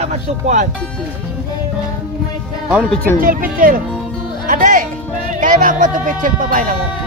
kita masukuan. Ano picil? Picil. Adek, kayak apa tuh picil papai namo?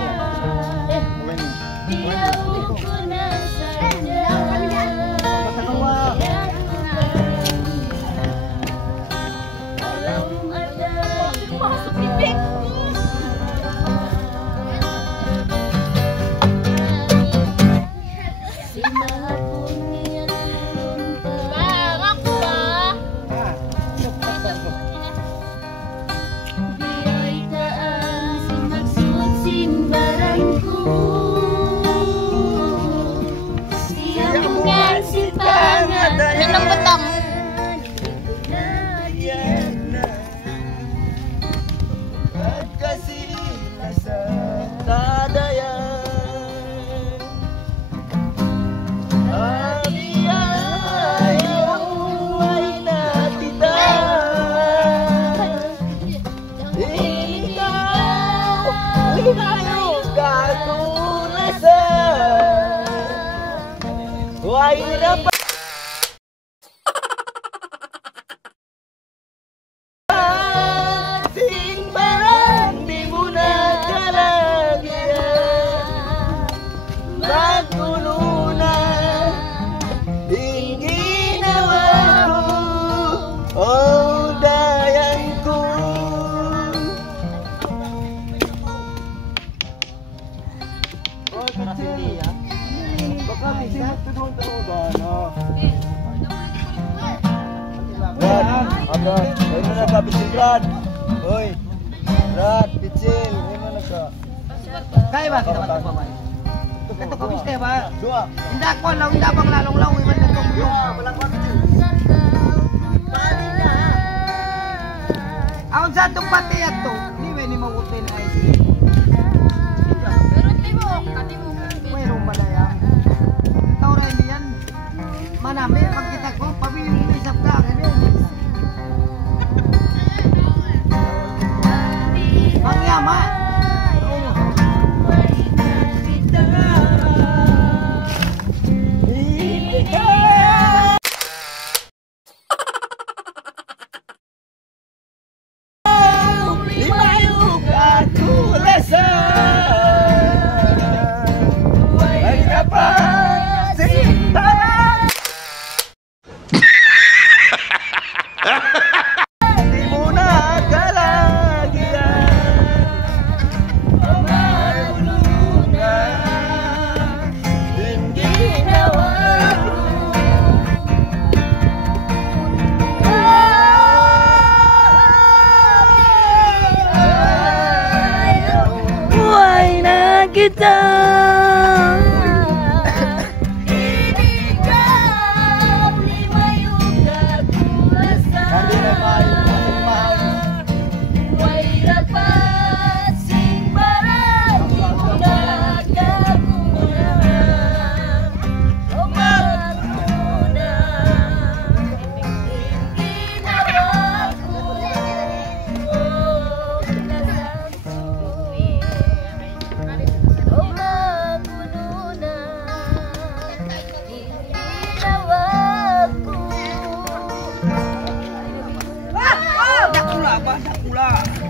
Brad, oi, Brad, picil, gimana kak? Kaya ba kita matapamay? Ito ko biste ba? Dua. Hindi ako lang, hindi abang lalong-law, iman na itong Dua, walang pa picil. Bali na. Aun sa itong pati ito, hindi ba ni mawutin ay Pero di mo, kati mo. mayroong balaya. Taura hindi yan. Manami, pag kita ko, pabili mo isap ka. Ang yama. Kita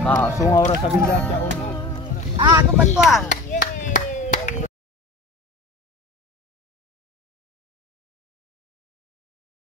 Ah, sungaw ra sa bindak. Ah, ako ba ito ah?